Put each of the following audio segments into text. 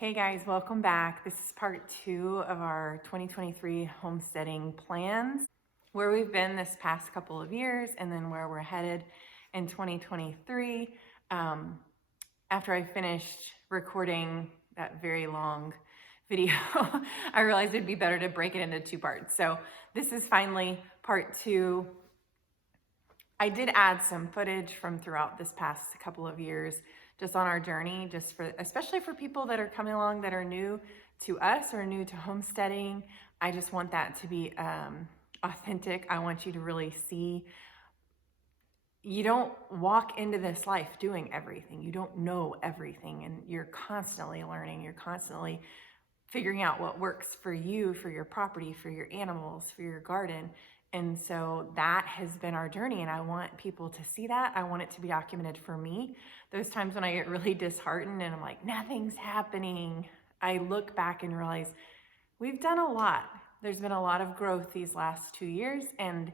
Hey guys, welcome back. This is part 2 of our 2023 homesteading plans, where we've been this past couple of years and then where we're headed in 2023. After I finished recording that very long video, I realized it'd be better to break it into 2 parts. So this is finally part 2. I did add some footage from throughout this past couple of years just on our journey, especially for people that are coming along that are new to us or new to homesteading. I just want that to be authentic. I want you to really see you don't walk into this life doing everything. You don't know everything, and you're constantly learning. You're constantly figuring out what works for you, for your property, for your animals, for your garden. And so that has been our journey, and I want people to see that. I want it to be documented for me. Those times when I get really disheartened and I'm like, nothing's happening, I look back and realize we've done a lot. There's been a lot of growth these last 2 years, and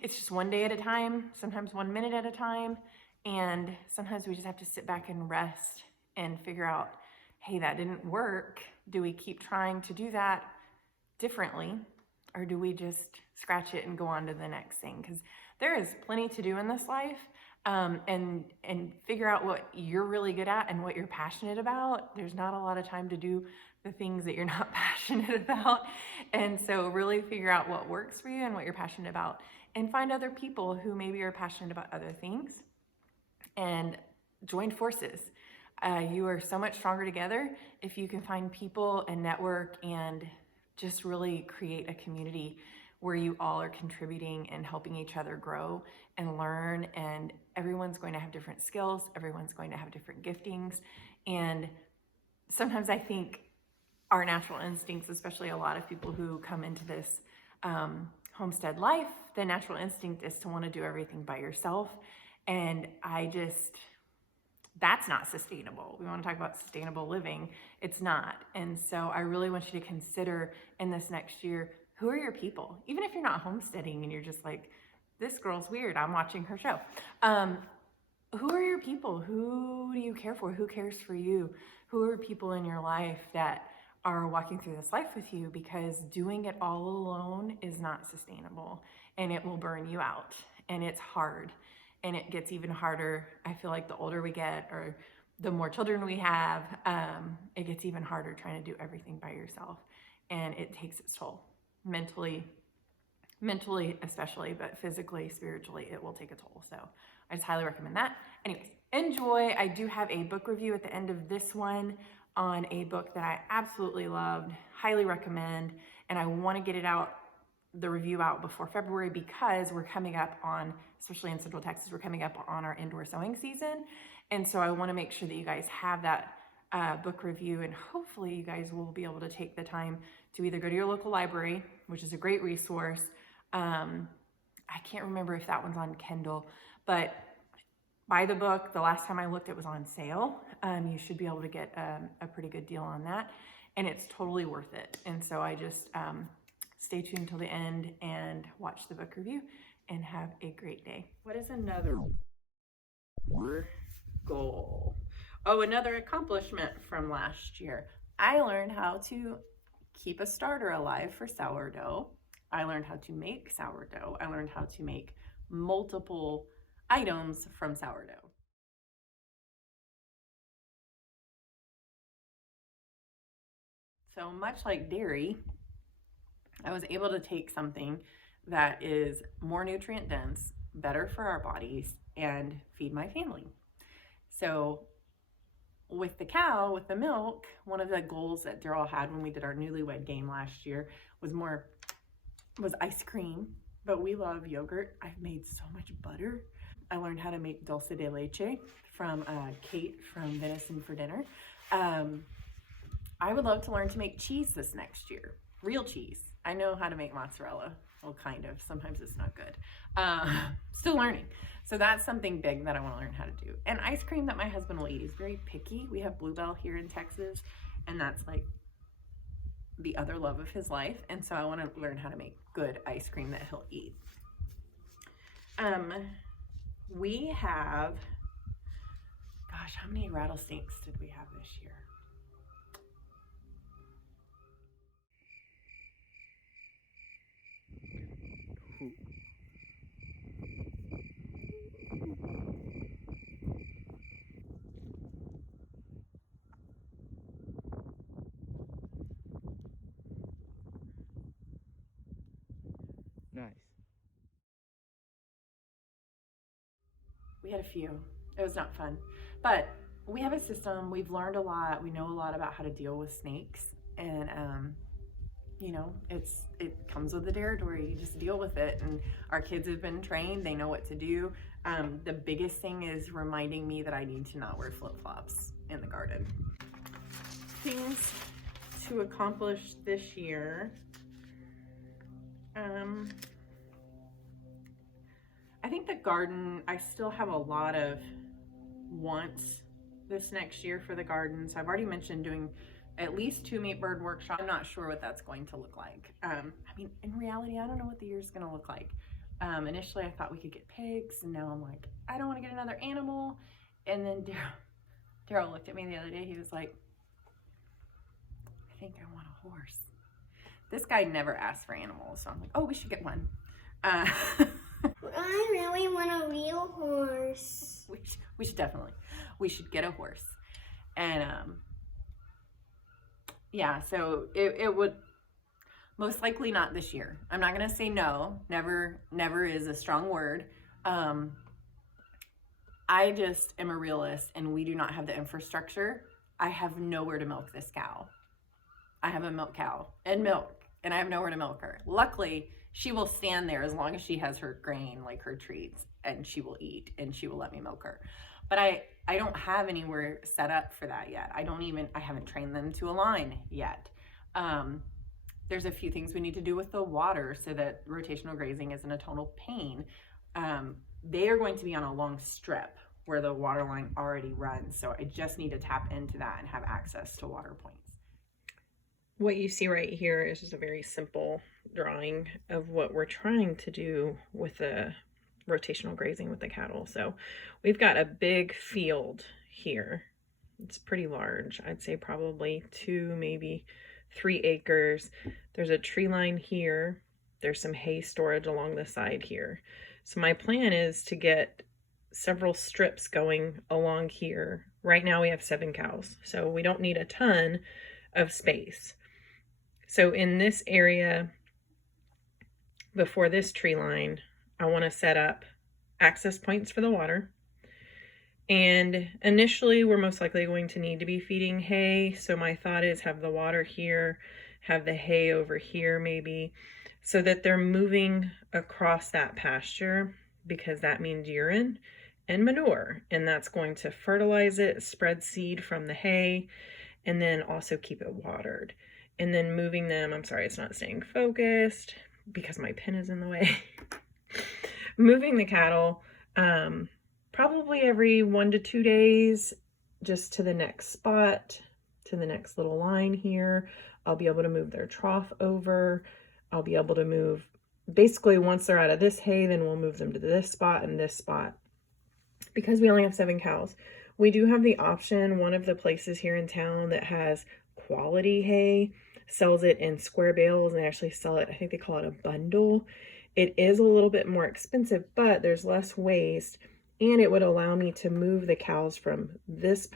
it's just one day at a time, sometimes 1 minute at a time. And sometimes we just have to sit back and rest and figure out, hey, that didn't work. Do we keep trying to do that differently? Or do we just scratch it and go on to the next thing? Because there is plenty to do in this life, and figure out what you're really good at and what you're passionate about. There's not a lot of time to do the things that you're not passionate about. And so really figure out what works for you and what you're passionate about, and find other people who maybe are passionate about other things and join forces. You are so much stronger together if you can find people and network and just really create a community where you all are contributing and helping each other grow and learn. And everyone's going to have different skills. Everyone's going to have different giftings. And sometimes I think our natural instincts, especially a lot of people who come into this homestead life, the natural instinct is to want to do everything by yourself. And that's not sustainable. We want to talk about sustainable living. It's not. And so I really want you to consider in this next year, who are your people? Even if you're not homesteading and you're just like, this girl's weird, I'm watching her show. Who are your people? Who do you care for? Who cares for you? Who are people in your life that are walking through this life with you? Because doing it all alone is not sustainable, and it will burn you out, and it's hard. And it gets even harder, I feel like, the older we get or the more children we have, it gets even harder trying to do everything by yourself. And it takes its toll, mentally especially, but physically, spiritually, it will take a toll. So I just highly recommend that. Anyways, enjoy. I do have a book review at the end of this one on a book that I absolutely loved, highly recommend. And I want to get it out, the review out, before February, because we're coming up on, especially in Central Texas, we're coming up on our indoor sowing season. And so I want to make sure that you guys have that book review, and hopefully you guys will be able to take the time to either go to your local library, which is a great resource. I can't remember if that one's on Kindle, but buy the book. The last time I looked, it was on sale. You should be able to get a pretty good deal on that, and it's totally worth it. And so I just stay tuned till the end and watch the book review, and have a great day. What is another goal? Oh, another accomplishment from last year. I learned how to keep a starter alive for sourdough. I learned how to make sourdough. I learned how to make multiple items from sourdough. So much like dairy, I was able to take something that is more nutrient dense, better for our bodies, and feed my family. So with the cow, with the milk, one of the goals that Daryl had when we did our newlywed game last year was ice cream, but we love yogurt. I've made so much butter. I learned how to make dulce de leche from Kate from Venison for Dinner. I would love to learn to make cheese this next year, real cheese. I know how to make mozzarella, well, kind of. Sometimes it's not good. Still learning. So that's something big that I want to learn how to do. And ice cream that my husband will eat. He's very picky. We have Bluebell here in Texas, and that's like the other love of his life. And so I want to learn how to make good ice cream that he'll eat. We have, gosh, how many rattlesnakes did we have this year? We had a few. It was not fun. But we have a system. We've learned a lot. We know a lot about how to deal with snakes. And, you know, it comes with the territory. You just deal with it. And our kids have been trained. They know what to do. The biggest thing is reminding me that I need to not wear flip-flops in the garden. Things to accomplish this year. I think the garden, I still have a lot of wants this next year for the garden. So I've already mentioned doing at least 2 meat bird workshops. I'm not sure what that's going to look like. I mean, in reality, I don't know what the year's going to look like. Initially, I thought we could get pigs, and now I'm like, I don't want to get another animal. And then Daryl looked at me the other day. He was like, I think I want a horse. This guy never asked for animals, so I'm like, oh, we should get one. I really want a real horse. We should definitely. We should get a horse. And yeah, so it would most likely not this year. I'm not gonna say no. Never is a strong word. I just am a realist, and we do not have the infrastructure. I have nowhere to milk this cow. I have a milk cow and milk, and I have nowhere to milk her. Luckily, she will stand there as long as she has her grain, like her treats, and she will eat, and she will let me milk her. But I don't have anywhere set up for that yet. I haven't trained them to align yet. There's a few things we need to do with the water so that rotational grazing isn't a total pain. They are going to be on a long strip where the water line already runs. So I just need to tap into that and have access to water points. What you see right here is just a very simple drawing of what we're trying to do with the rotational grazing with the cattle. So we've got a big field here. It's pretty large. I'd say probably 2, maybe 3 acres. There's a tree line here. There's some hay storage along the side here. So my plan is to get several strips going along here. Right now we have 7 cows, so we don't need a ton of space. So in this area, before this tree line, I want to set up access points for the water. And initially, we're most likely going to need to be feeding hay. So my thought is have the water here, have the hay over here maybe, so that they're moving across that pasture, because that means urine and manure. And that's going to fertilize it, spread seed from the hay, and then also keep it watered. And then moving them, I'm sorry, it's not staying focused because my pen is in the way. Moving the cattle probably every 1 to 2 days, just to the next spot, to the next little line here. I'll be able to move their trough over. I'll be able to move, basically once they're out of this hay, then we'll move them to this spot and this spot. Because we only have 7 cows, we do have the option, one of the places here in town that has quality hay sells it in square bales, and they actually sell it, I think they call it a bundle. It is a little bit more expensive, but there's less waste, and it would allow me to move the cows from this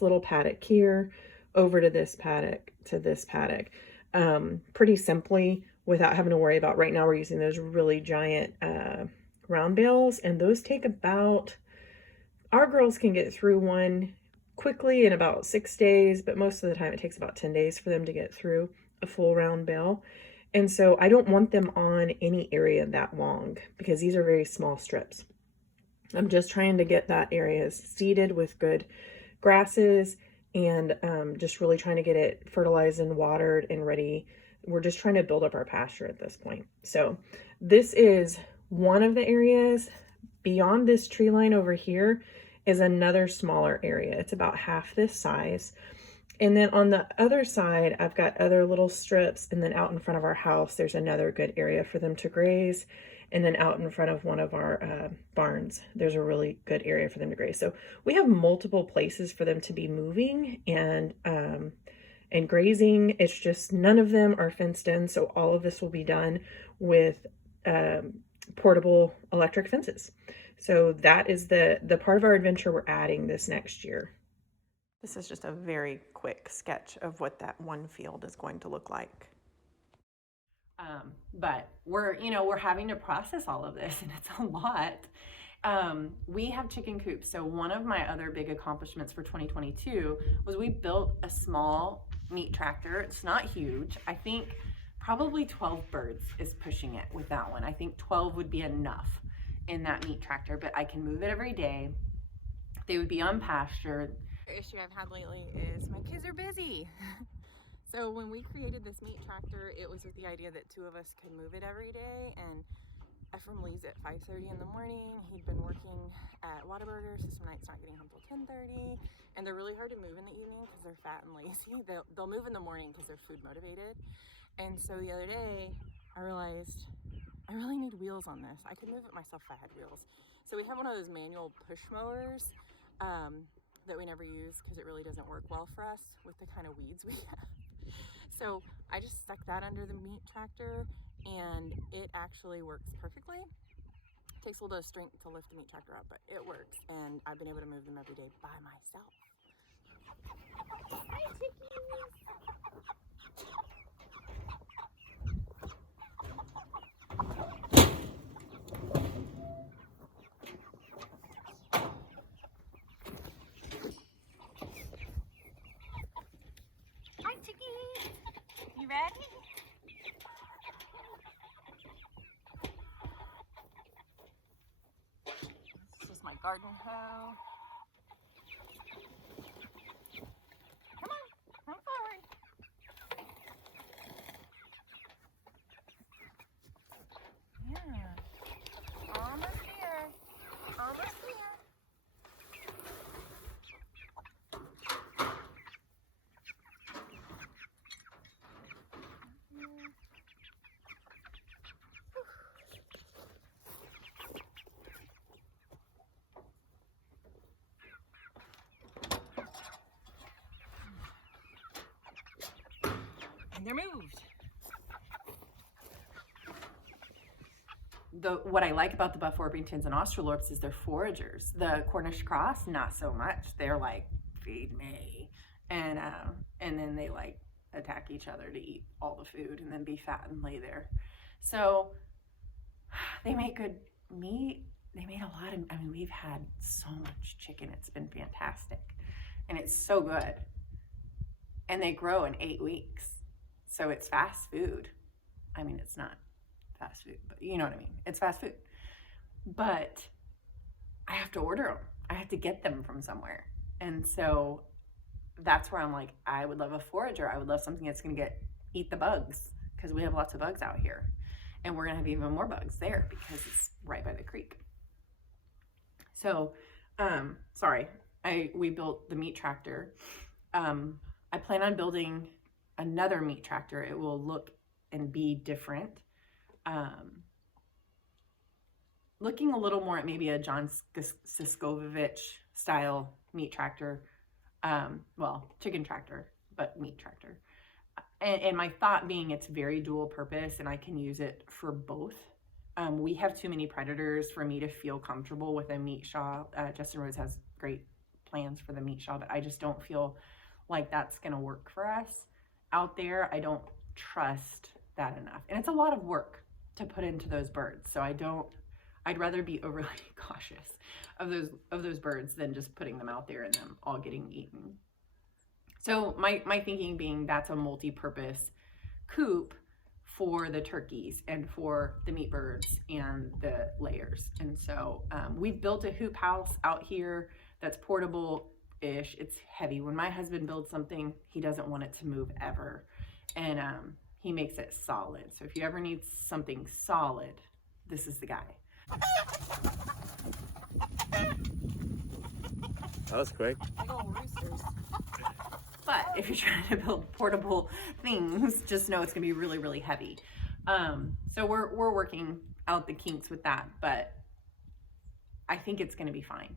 little paddock here over to this paddock pretty simply, without having to worry about, right now we're using those really giant round bales, and those take about, our girls can get through one quickly in about 6 days, but most of the time it takes about 10 days for them to get through a full round bale. And so I don't want them on any area that long, because these are very small strips. I'm just trying to get that area seeded with good grasses, and just really trying to get it fertilized and watered and ready. We're just trying to build up our pasture at this point. So this is one of the areas. Beyond this tree line over here is another smaller area. It's about half this size. And then on the other side, I've got other little strips, and then out in front of our house, there's another good area for them to graze. And then out in front of one of our barns, there's a really good area for them to graze. So we have multiple places for them to be moving and grazing. It's just none of them are fenced in. So all of this will be done with portable electric fences. So that is the part of our adventure we're adding this next year. This is just a very quick sketch of what that one field is going to look like. But we're having to process all of this, and it's a lot. We have chicken coops. So one of my other big accomplishments for 2022 was we built a small meat tractor. It's not huge. I think probably 12 birds is pushing it with that one. I think 12 would be enough in that meat tractor, but I can move it every day. They would be on pasture. The issue I've had lately is my kids are busy. So when we created this meat tractor, it was with the idea that two of us could move it every day, and Ephraim leaves at 5:30 in the morning. He'd been working at Whataburger, so some nights not getting home till 10:30, and they're really hard to move in the evening because they're fat and lazy. They'll move in the morning because they're food motivated. And so the other day, I realized I really need wheels on this. I could move it myself if I had wheels. So we have one of those manual push mowers that we never use because it really doesn't work well for us with the kind of weeds we have. So I just stuck that under the meat tractor, and it actually works perfectly. It takes a little bit of strength to lift the meat tractor up, but it works, and I've been able to move them every day by myself. Hi, chickies! Hi, chickies! You ready? This is my garden hoe. Come on, come forward. Yeah, almost there, almost there. And they're moved. What I like about the Buff Orpingtons and Australorps is they're foragers. The Cornish Cross, not so much. They're like, feed me. And then they like attack each other to eat all the food and then be fat and lay there. So they make good meat. They made a lot of, I mean, we've had so much chicken. It's been fantastic. And it's so good. And they grow in 8 weeks. So it's fast food. I mean, it's not fast food, but you know what I mean. It's fast food. But I have to order them. I have to get them from somewhere. And so that's where I'm like, I would love a forager. I would love something that's going to eat the bugs, because we have lots of bugs out here. And we're going to have even more bugs there because it's right by the creek. So, we built the meat tractor. I plan on building another meat tractor. It will look and be different. Looking a little more at maybe a John Siskovovich style meat tractor. Well, chicken tractor, but meat tractor. And my thought being it's very dual purpose and I can use it for both. We have too many predators for me to feel comfortable with a meat shaw. Justin Rhodes has great plans for the meat shaw, but I just don't feel like that's gonna work for us out there. I don't trust that enough. And it's a lot of work to put into those birds. So I'd rather be overly cautious of those birds than just putting them out there and them all getting eaten. So my thinking being that's a multi-purpose coop for the turkeys and for the meat birds and the layers. And so we've built a hoop house out here that's portable-ish. It's heavy. When my husband builds something, he doesn't want it to move ever. And he makes it solid. So if you ever need something solid, this is the guy. That was quick. Big old roosters. But if you're trying to build portable things, just know it's gonna be really, really heavy. So we're working out the kinks with that, but I think it's gonna be fine.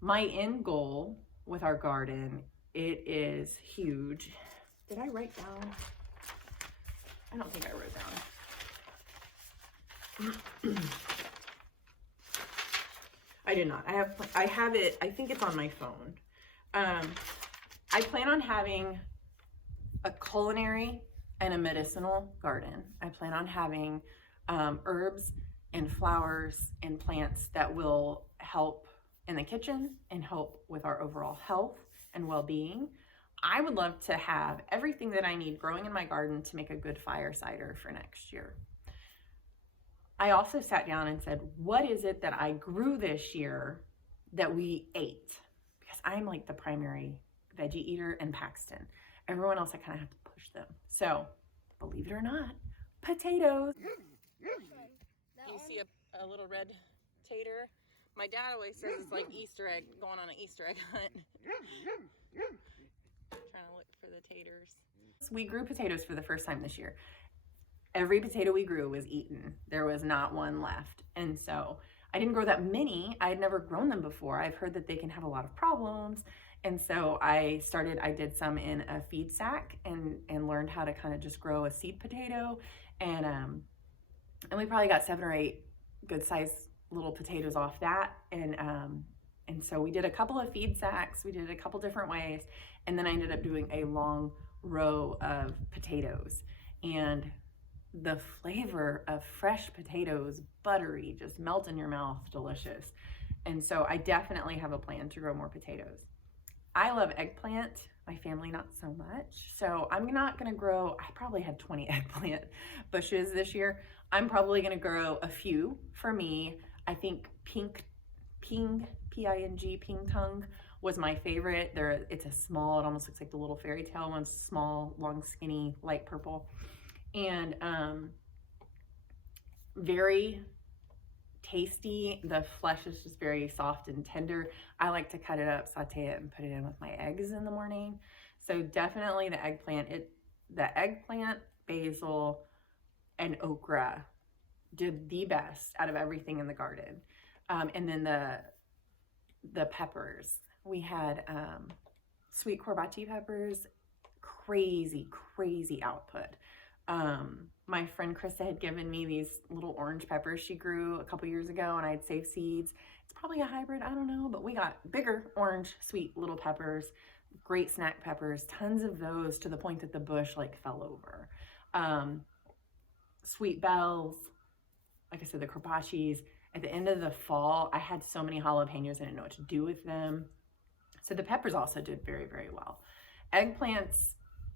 My end goal with our garden, it is huge. Did I write down? I don't think I wrote down. I did not. I have it, I think it's on my phone. I plan on having a culinary and a medicinal garden. I plan on having herbs and flowers and plants that will help in the kitchen and help with our overall health and well-being. I would love to have everything that I need growing in my garden to make a good fire cider for next year. I also sat down and said, what is it that I grew this year that we ate? Because I'm like the primary veggie eater in Paxton. Everyone else, I kind of have to push them. So, believe it or not, potatoes. You see a little red tater? My dad always says it's like Easter egg, going on an Easter egg hunt. Trying to look for the taters. We grew potatoes for the first time this year. Every potato we grew was eaten. There was not one left. And so I didn't grow that many. I had never grown them before. I've heard that they can have a lot of problems. And so I did some in a feed sack and learned how to kind of just grow a seed potato. And we probably got 7 or 8 good sized little potatoes off that. And so we did a couple of feed sacks. We did it a couple different ways. And then I ended up doing a long row of potatoes. And the flavor of fresh potatoes, buttery, just melt in your mouth, delicious. And so I definitely have a plan to grow more potatoes. I love eggplant, my family not so much. So I'm not gonna grow, I probably had 20 eggplant bushes this year. I'm probably gonna grow a few for me. I think ping, P-I-N-G, ping tongue was my favorite. It's a small, it almost looks like the little fairy tale one's small, long, skinny, light purple. And very tasty. The flesh is just very soft and tender. I like to cut it up, saute it, and put it in with my eggs in the morning. So definitely the eggplant, basil, and okra did the best out of everything in the garden. And then the peppers. We had sweet corbati peppers, crazy output. My friend Krista had given me these little orange peppers she grew a couple years ago, and I had saved seeds. It's probably a hybrid, I don't know, but we got bigger orange sweet little peppers, great snack peppers, tons of those, to the point that the bush like fell over. Sweet bells, like I said, the corbachis. At the end of the fall, I had so many jalapenos, I didn't know what to do with them. So the peppers also did very, very well. Eggplants,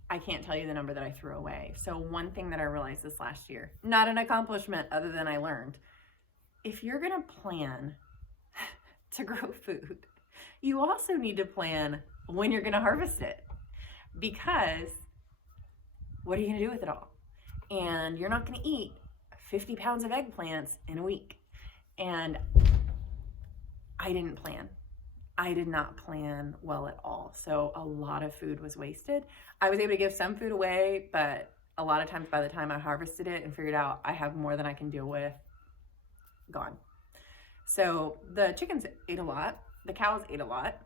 I can't tell you the number that I threw away. So one thing that I realized this last year, not an accomplishment other than I learned, if you're gonna plan to grow food, you also need to plan when you're gonna harvest it, because what are you gonna do with it all? And you're not gonna eat 50 pounds of eggplants in a week. And I didn't plan. I did not plan well at all. So a lot of food was wasted. I was able to give some food away, but a lot of times by the time I harvested it and figured out I have more than I can deal with, gone. So the chickens ate a lot. The cows ate a lot.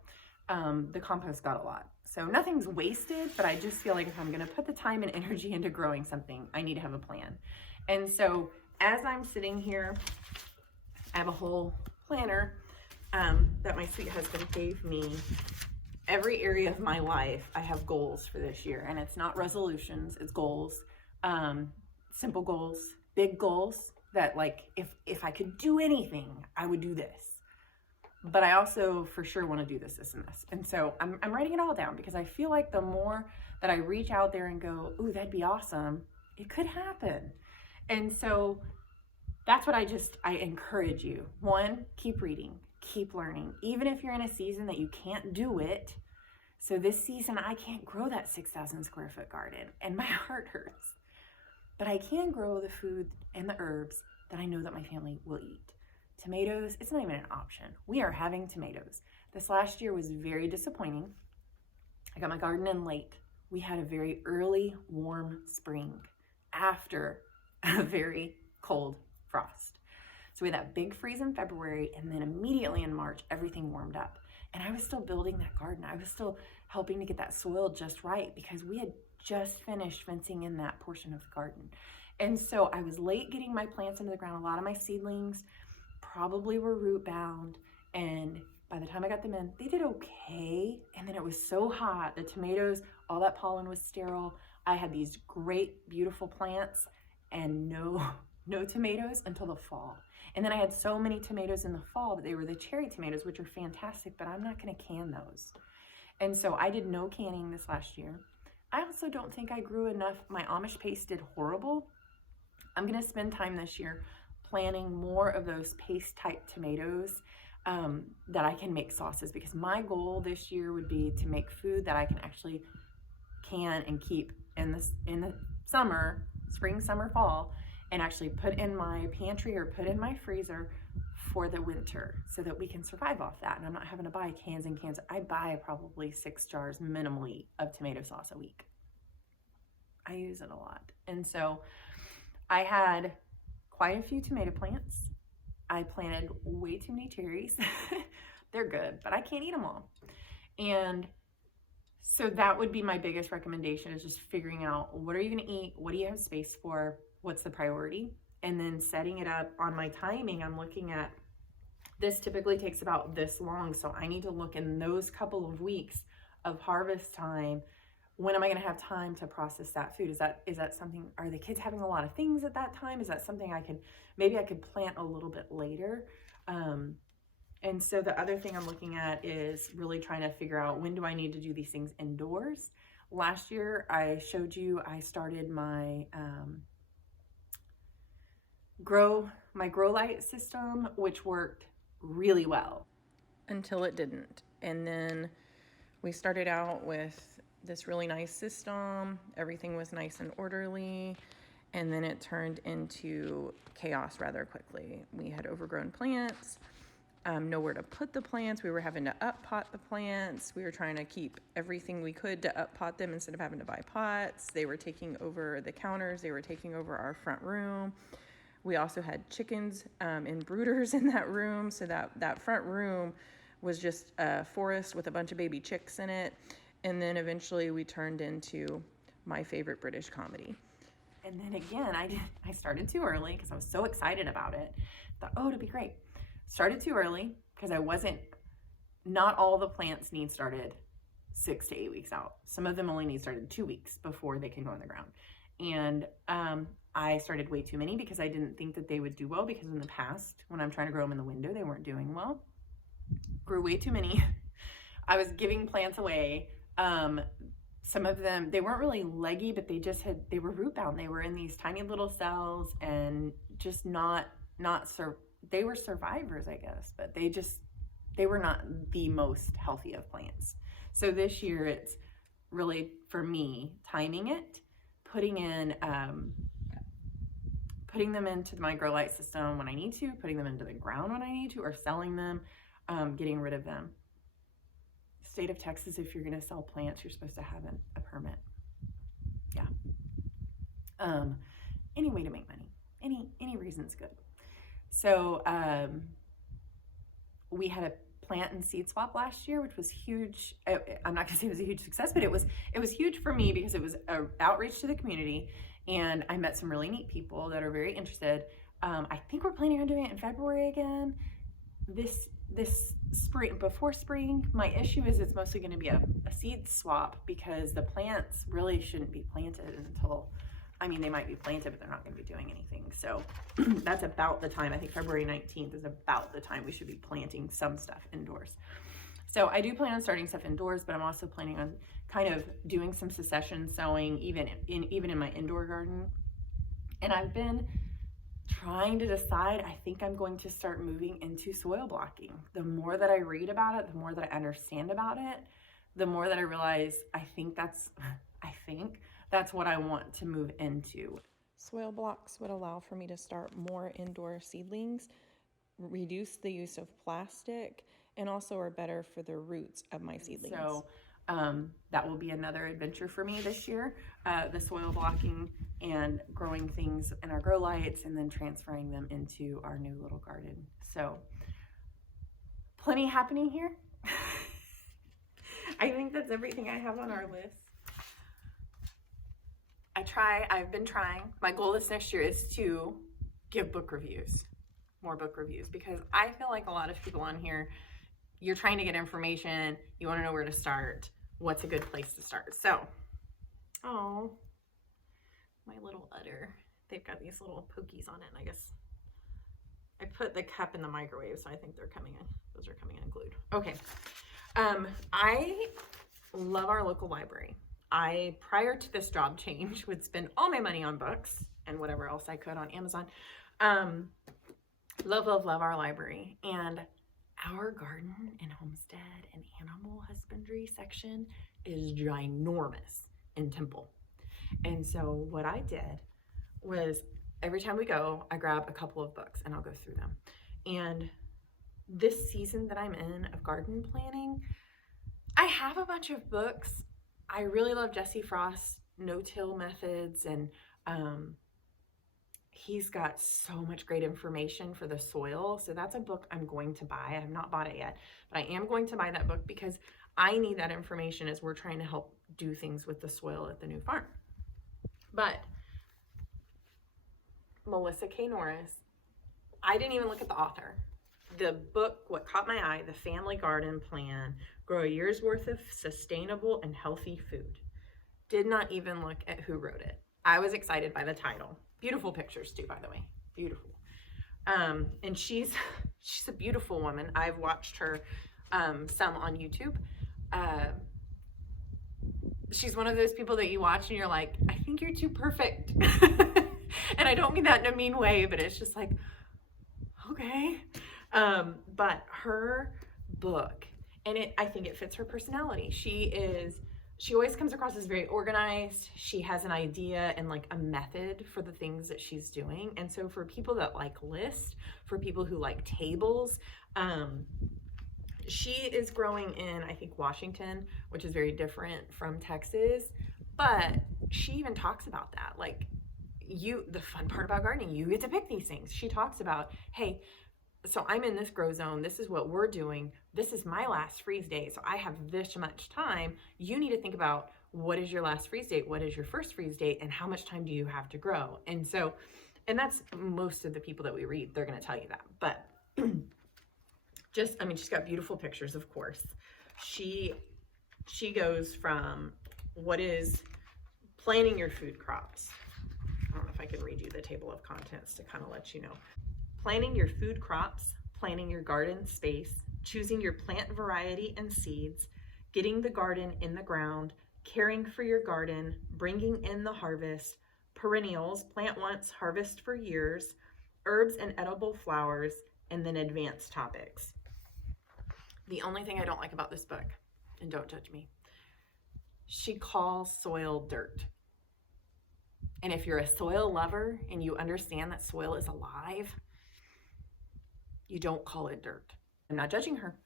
The compost got a lot. So nothing's wasted, but I just feel like if I'm gonna put the time and energy into growing something, I need to have a plan. And so as I'm sitting here, I have a whole planner that my sweet husband gave me. Every area of my life, I have goals for this year, and it's not resolutions, it's goals. Simple goals, big goals that, like, if I could do anything, I would do this. But I also for sure want to do this, and this. And so I'm writing it all down, because I feel like the more that I reach out there and go, ooh, that'd be awesome, it could happen. And so that's what I encourage you. 1, keep reading, keep learning. Even if you're in a season that you can't do it. So this season, I can't grow that 6,000 square foot garden, and my heart hurts. But I can grow the food and the herbs that I know that my family will eat. Tomatoes, it's not even an option. We are having tomatoes. This last year was very disappointing. I got my garden in late. We had a very early, warm spring after a very cold frost. So we had that big freeze in February, and then immediately in March, everything warmed up. And I was still building that garden. I was still helping to get that soil just right, because we had just finished fencing in that portion of the garden. And so I was late getting my plants into the ground. A lot of my seedlings probably were root bound, and by the time I got them in, they did okay. And then it was so hot, the tomatoes, all that pollen was sterile. I had these great, beautiful plants and no no tomatoes until the fall. And then I had so many tomatoes in the fall, but they were the cherry tomatoes, which are fantastic, but I'm not gonna can those. And so I did no canning this last year. I also don't think I grew enough. My Amish paste did horrible. I'm gonna spend time this year planting more of those paste type tomatoes that I can make sauces, because my goal this year would be to make food that I can actually can and keep in the summer, spring, summer, fall, and actually put in my pantry or put in my freezer for the winter so that we can survive off that. And I'm not having to buy cans and cans. I buy probably 6 jars minimally of tomato sauce a week. I use it a lot. And so I had quite a few tomato plants. I planted way too many cherries. They're good, but I can't eat them all. And so that would be my biggest recommendation, is just figuring out, what are you gonna eat? What do you have space for? What's the priority? And then setting it up on my timing. I'm looking at, this typically takes about this long. So I need to look in those couple of weeks of harvest time. When am I gonna have time to process that food? Is that something, are the kids having a lot of things at that time? Is that something maybe I could plant a little bit later? And so the other thing I'm looking at is really trying to figure out, when do I need to do these things indoors? Last year, I showed you, I started my grow light system, which worked really well until it didn't. And then we started out with this really nice system. Everything was nice and orderly. And then it turned into chaos rather quickly. We had overgrown plants, nowhere to put the plants. We were having to up pot the plants. We were trying to keep everything we could to up pot them instead of having to buy pots. They were taking over the counters. They were taking over our front room. We also had chickens and brooders in that room. So that front room was just a forest with a bunch of baby chicks in it. And then eventually we turned into my favorite British comedy. And then again, I started too early because I was so excited about it. Thought, oh, it'll be great. Started too early because not all the plants need started 6 to 8 weeks out. Some of them only need started 2 weeks before they can go in the ground. And I started way too many because I didn't think that they would do well, because in the past, when I'm trying to grow them in the window, they weren't doing well. Grew way too many. I was giving plants away. Some of them, they weren't really leggy, but they were root bound. They were in these tiny little cells and just they were survivors, I guess, but they were not the most healthy of plants. So this year it's really, for me, timing it, putting them into my grow light system when I need to, putting them into the ground when I need to, or selling them, getting rid of them. State of Texas, if you're going to sell plants, you're supposed to have a permit. Yeah. Any way to make money, any reason's good. So we had a plant and seed swap last year, which was huge. I'm not gonna say it was a huge success, but it was huge for me because it was an outreach to the community, and I met some really neat people that are very interested. I think we're planning on doing it in February again. This spring, before spring. My issue is it's mostly going to be a seed swap, because the plants really shouldn't be planted until, they might be planted, but they're not going to be doing anything. So that's about the time. I think February 19th is about the time we should be planting some stuff indoors. So I do plan on starting stuff indoors, but I'm also planning on kind of doing some succession sowing even in my indoor garden. And I've been trying to decide. I think I'm going to start moving into soil blocking. The more that I read about it, the more that I understand about it, the more that I realize I think that's what I want to move into. Soil blocks would allow for me to start more indoor seedlings, reduce the use of plastic, and also are better for the roots of my seedlings. So that will be another adventure for me this year, the soil blocking and growing things in our grow lights and then transferring them into our new little garden. So plenty happening here. I think that's everything I have on our list. I've been trying. My goal this next year is to give book reviews, more book reviews, because I feel like a lot of people on here, you're trying to get information, you want to know where to start, what's a good place to start. So, oh, my little udder. they've got these little pokies on it, and I guess I put the cup in the microwave, so I think they're coming in. Those are coming in glued. Okay. I love our local library. I, prior to this job change, would spend all my money on books and whatever else I could on Amazon. Love our library. And our garden and homestead and animal husbandry section is ginormous in Temple. And so what I did was every time we go, I grab a couple of books and I'll go through them. And this season that I'm in of garden planning, I have a bunch of books. I really love Jesse Frost's no-till methods, and he's got so much great information for the soil. So that's a book I'm going to buy. I have not bought it yet, but I am going to buy that book because I need that information as we're trying to help do things with the soil at the new farm. But Melissa K. Norris, I didn't even look at the author. The book, what caught my eye, The Family Garden Plan, Grow a Year's Worth of Sustainable and Healthy Food. Did not even look at who wrote it. I was excited by the title. Beautiful pictures too, by the way. Beautiful. And she's a beautiful woman. I've watched her some on YouTube. She's one of those people that you watch and you're like, I think you're too perfect. And I don't mean that in a mean way, but it's just like, okay. But her book, and I think it fits her personality. She always comes across as very organized. She has an idea and like a method for the things that she's doing. And so for people that like lists, for people who like tables, she is growing in, I think, Washington, which is very different from Texas. But she even talks about that. Like, the fun part about gardening, you get to pick these things. She talks about, hey, so I'm in this grow zone. This is what we're doing. This is my last freeze date. So I have this much time. You need to think about what is your last freeze date? What is your first freeze date? And how much time do you have to grow? And that's most of the people that we read. They're going to tell you that. But she's got beautiful pictures, of course. She goes from what is planting your food crops. I don't know if I can read you the table of contents to kind of let you know. Planting your food crops, planning your garden space, choosing your plant variety and seeds, getting the garden in the ground, caring for your garden, bringing in the harvest, perennials, plant once, harvest for years, herbs and edible flowers, and then advanced topics. The only thing I don't like about this book, and don't judge me, she calls soil dirt. And if you're a soil lover and you understand that soil is alive, you don't call it dirt. I'm not judging her.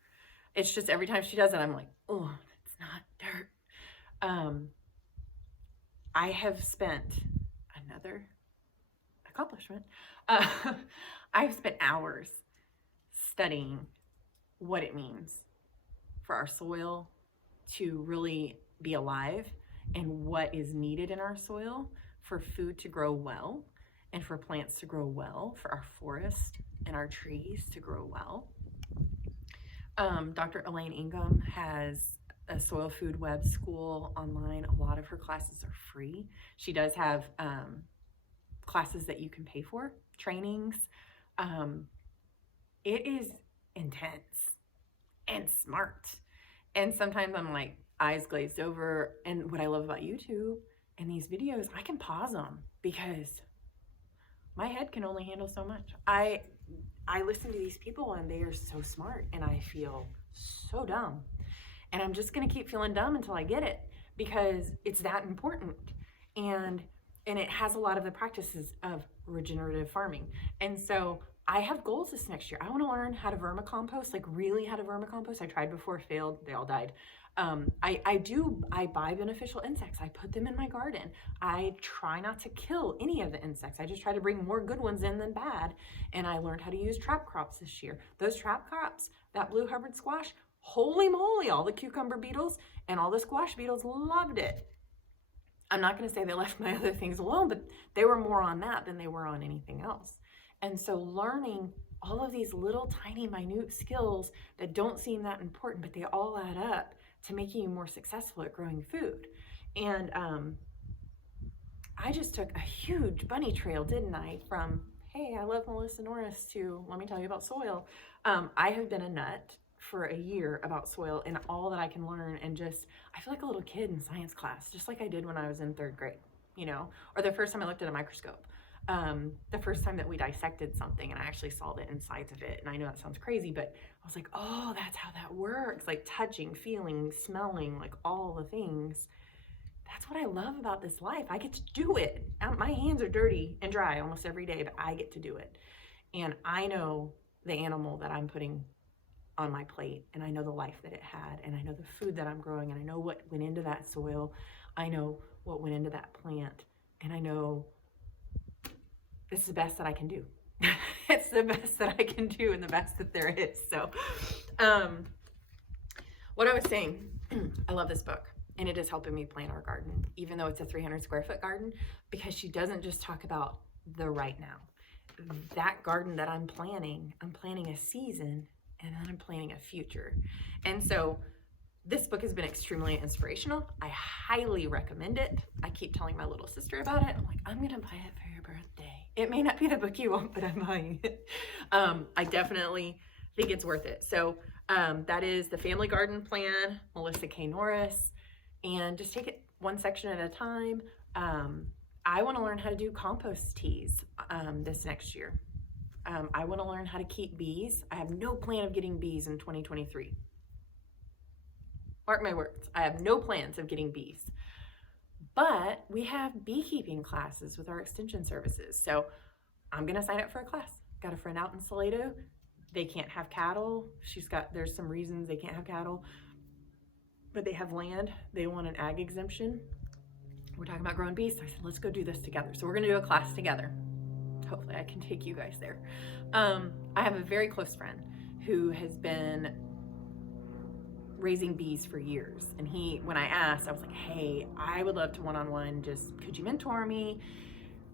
It's just every time she does it, I'm like, oh, it's not dirt. I have spent another accomplishment. I've spent hours studying what it means for our soil to really be alive and what is needed in our soil for food to grow well and for plants to grow well, for our forest and our trees to grow well. Dr. Elaine Ingham has a soil food web school online. A lot of her classes are free. She does have classes that you can pay for, trainings. It is intense and smart. And sometimes I'm like eyes glazed over. And what I love about YouTube and these videos, I can pause them because my head can only handle so much. I listen to these people and they are so smart and I feel so dumb. And I'm just gonna keep feeling dumb until I get it because it's that important. And it has a lot of the practices of regenerative farming. And so I have goals this next year. I wanna learn how to vermicompost, like really how to vermicompost. I tried before, failed, they all died. I buy beneficial insects. I put them in my garden. I try not to kill any of the insects. I just try to bring more good ones in than bad. And I learned how to use trap crops this year. Those trap crops, that blue Hubbard squash, holy moly, all the cucumber beetles and all the squash beetles loved it. I'm not going to say they left my other things alone, but they were more on that than they were on anything else. And so learning all of these little tiny minute skills that don't seem that important, but they all add up to making you more successful at growing food. And I just took a huge bunny trail, didn't I? From, hey, I love Melissa Norris to, let me tell you about soil. I have been a nut for a year about soil and all that I can learn, and just, I feel like a little kid in science class, just like I did when I was in 3rd grade, you know, or the first time I looked at a microscope. The first time that we dissected something and I actually saw the insides of it. And I know that sounds crazy, but I was like, oh, that's how that works. Like touching, feeling, smelling, like all the things. That's what I love about this life. I get to do it. My hands are dirty and dry almost every day, but I get to do it. And I know the animal that I'm putting on my plate, and I know the life that it had, and I know the food that I'm growing, and I know what went into that soil. I know what went into that plant, and I know it's the best that I can do. It's the best that I can do and the best that there is. So, what I was saying, I love this book. And it is helping me plan our garden, even though it's a 300 square foot garden, because she doesn't just talk about the right now. That garden that I'm planning a season, and then I'm planning a future. And so this book has been extremely inspirational. I highly recommend it. I keep telling my little sister about it. I'm like, I'm gonna buy it for your birthday. It may not be the book you want, but I'm buying it. I definitely think it's worth it. So that is The Family Garden Plan, Melissa K. Norris. And just take it one section at a time. I want to learn how to do compost teas this next year. I want to learn how to keep bees. I have no plan of getting bees in 2023. Mark my words, I have no plans of getting bees. But we have beekeeping classes with our extension services. So I'm going to sign up for a class. Got a friend out in Salado. They can't have cattle. There's some reasons they can't have cattle, but they have land. They want an ag exemption. We're talking about growing bees. So I said, let's go do this together. So we're gonna do a class together. Hopefully I can take you guys there. I have a very close friend who has been raising bees for years. And when I asked, I was like, hey, I would love to one-on-one, just could you mentor me?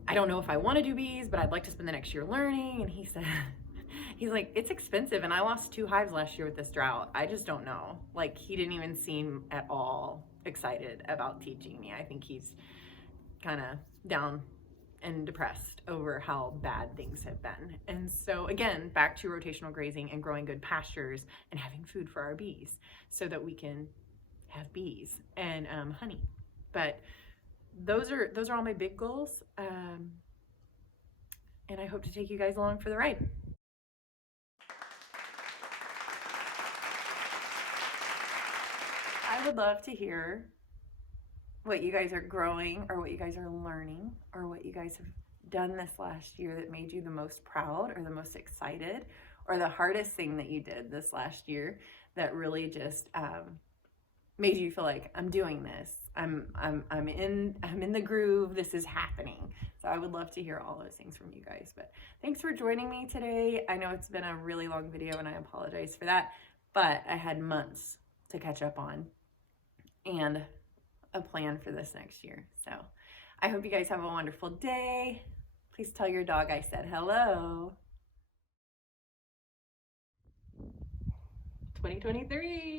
I don't know if I wanna do bees, but I'd like to spend the next year learning. And he said, he's like, it's expensive, and I lost 2 hives last year with this drought. I just don't know. Like, he didn't even seem at all excited about teaching me. I think he's kind of down and depressed over how bad things have been. And so again, back to rotational grazing and growing good pastures and having food for our bees so that we can have bees and honey. But those are all my big goals. And I hope to take you guys along for the ride. I would love to hear what you guys are growing, or what you guys are learning, or what you guys have done this last year that made you the most proud or the most excited, or the hardest thing that you did this last year that really just made you feel like, I'm doing this. I'm in the groove. This is happening. So I would love to hear all those things from you guys. But thanks for joining me today. I know it's been a really long video and I apologize for that, but I had months to catch up on and a plan for this next year. So I hope you guys have a wonderful day. Please tell your dog I said hello. 2023.